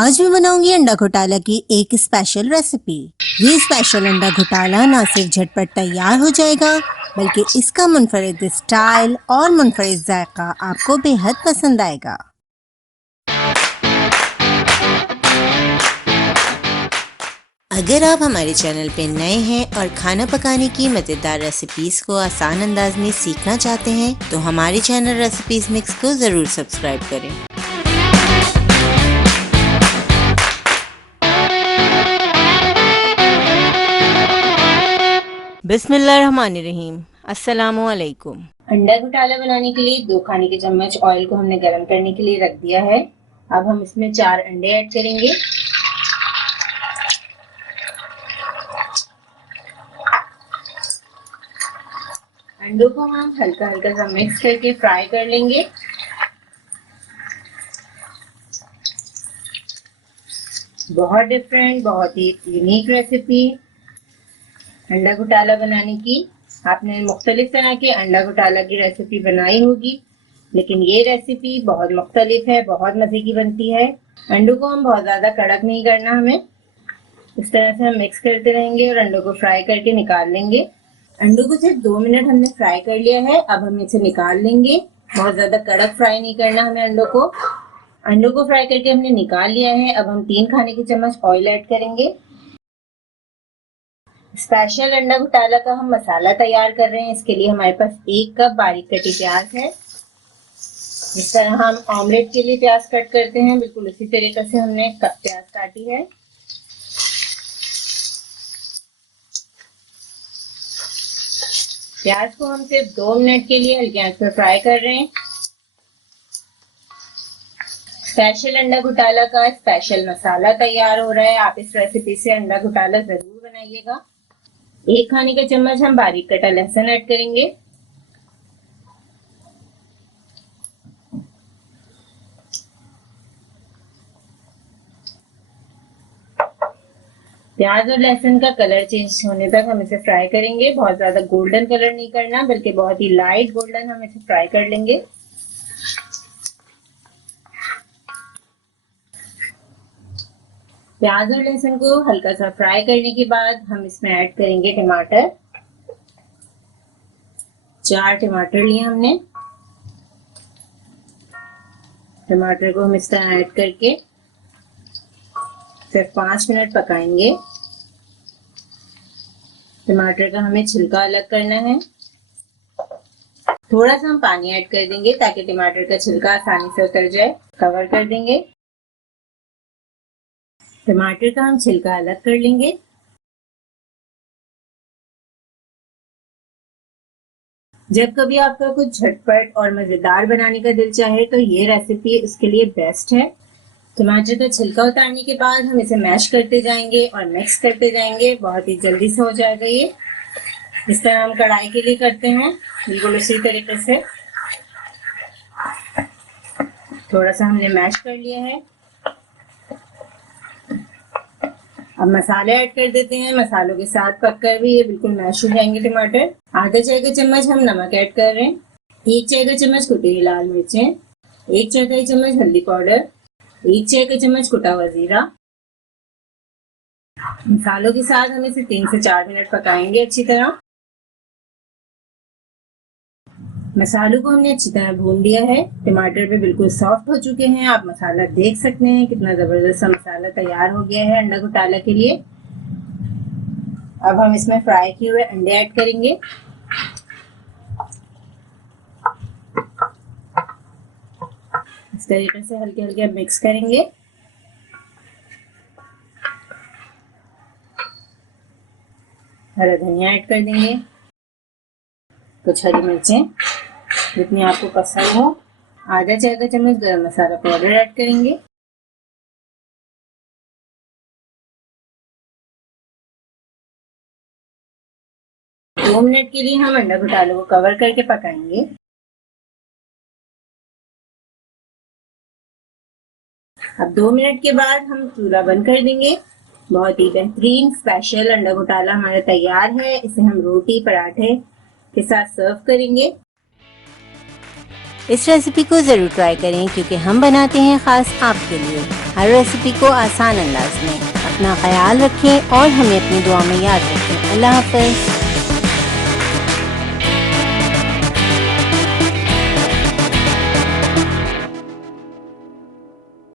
आज मैं बनाऊंगी अंडा घोटाला की एक स्पेशल रेसिपी। ये स्पेशल अंडा घोटाला ना सिर्फ झटपट तैयार हो जाएगा बल्कि इसका मुनफरिद स्टाइल और मुनफरिद जायका आपको बेहद पसंद आएगा। अगर आप हमारे चैनल पे नए हैं और खाना पकाने की मज़ेदार रेसिपीज़ को आसान अंदाज में सीखना चाहते हैं तो हमारे चैनल रेसिपीज़ मिक्स को ज़रूर सब्सक्राइब करें। बिस्मिल्लाहिर्रहमानिर्रहीम। अस्सलामु अलैकुम। अंडा घोटाला बनाने के लिए 2 खाने के चम्मच ऑयल को हमने गर्म करने के लिए रख दिया है। अब हम इसमें 4 अंडे ऐड करेंगे। अंडों को हम हल्का हल्का सा मिक्स करके फ्राई कर लेंगे। बहुत डिफरेंट, बहुत ही यूनिक रेसिपी अंडा घोटाला बनाने की। आपने मुख्तलिफ तरह के अंडा घोटाला की रेसिपी बनाई होगी, लेकिन ये रेसिपी बहुत मुख्तलिफ है, बहुत मज़े की बनती है। अंडों को हम बहुत ज़्यादा कड़क नहीं करना, हमें इस तरह से हम मिक्स करते रहेंगे और अंडों को फ्राई करके निकाल लेंगे। अंडों को सिर्फ 2 मिनट हमने फ्राई कर लिया है। अब हम इसे निकाल लेंगे। बहुत ज़्यादा कड़क फ्राई नहीं करना हमें अंडों को। अंडों को फ्राई करके हमने निकाल लिया है। अब हम 3 खाने के चम्मच ऑयल ऐड करेंगे। स्पेशल अंडा घोटाला का हम मसाला तैयार कर रहे हैं। इसके लिए हमारे पास 1 कप बारीक कटी प्याज है। जिस तरह हम ऑमलेट के लिए प्याज कट करते हैं, बिल्कुल उसी तरीके से हमने कप प्याज काटी है। प्याज को हम सिर्फ 2 मिनट के लिए हल्की आंच पर फ्राई कर रहे हैं। स्पेशल अंडा घोटाला का स्पेशल मसाला तैयार हो रहा है। आप इस रेसिपी से अंडा घोटाला जरूर बनाइएगा। 1 खाने का चम्मच हम बारीक कटा लहसुन ऐड करेंगे। प्याज और लहसुन का कलर चेंज होने तक हम इसे फ्राई करेंगे। बहुत ज्यादा गोल्डन कलर नहीं करना, बल्कि बहुत ही लाइट गोल्डन हम इसे फ्राई कर लेंगे। प्याज और लहसुन को हल्का सा फ्राई करने के बाद हम इसमें ऐड करेंगे टमाटर। 4 टमाटर लिए हमने। टमाटर को हम इस तरह ऐड करके सिर्फ 5 मिनट पकाएंगे। टमाटर का हमें छिलका अलग करना है। थोड़ा सा हम पानी ऐड कर देंगे ताकि टमाटर का छिलका आसानी से उतर जाए। कवर कर देंगे। टमाटर का हम छिलका अलग कर लेंगे। जब कभी आपका कुछ झटपट और मजेदार बनाने का दिल चाहे तो ये रेसिपी उसके लिए बेस्ट है। टमाटर का छिलका उतारने के बाद हम इसे मैश करते जाएंगे और मिक्स करते जाएंगे। बहुत ही जल्दी से हो जाएगा ये। इस तरह हम कढ़ाई के लिए करते हैं, बिल्कुल उसी तरीके से। थोड़ा सा हमने मैश कर लिया है। अब मसाले ऐड कर देते हैं। मसालों के साथ पककर भी ये बिल्कुल मैश हो जाएंगे टमाटर। आधा चाय का चम्मच हम नमक ऐड कर रहे हैं। 1 चाय का चम्मच कुटी हुई लाल मिर्चें। 1 चौथाई चम्मच हल्दी पाउडर। 1 चाय का चम्मच कुटा हुआ जीरा। मसालों के साथ हम इसे 3 से 4 मिनट पकाएंगे अच्छी तरह। मसालों को हमने अच्छी तरह भून लिया है। टमाटर भी बिल्कुल सॉफ्ट हो चुके हैं। आप मसाला देख सकते हैं कितना जबरदस्त सा मसाला तैयार हो गया है अंडा घोटाला के लिए। अब हम इसमें फ्राई किए हुए अंडे ऐड करेंगे। इस तरीके से हल्के हल्के मिक्स करेंगे। हरा धनिया ऐड कर देंगे। कुछ हरी मिर्चें जितनी आपको पसंद हो। आधा चाय का चम्मच गरम मसाला पाउडर ऐड करेंगे। दो मिनट के लिए हम अंडा घोटाले को कवर करके पकाएंगे। अब 2 मिनट के बाद हम चूल्हा बंद कर देंगे। बहुत ही बेहतरीन स्पेशल अंडा घोटाला हमारा तैयार है। इसे हम रोटी पराठे के साथ सर्व करेंगे। इस रेसिपी को ज़रूर ट्राई करें क्योंकि हम बनाते हैं ख़ास आपके लिए। हर रेसिपी को आसान अंदाज में। अपना ख्याल रखें और हमें अपनी दुआ में याद रखें। अल्लाह हाफ़िज़।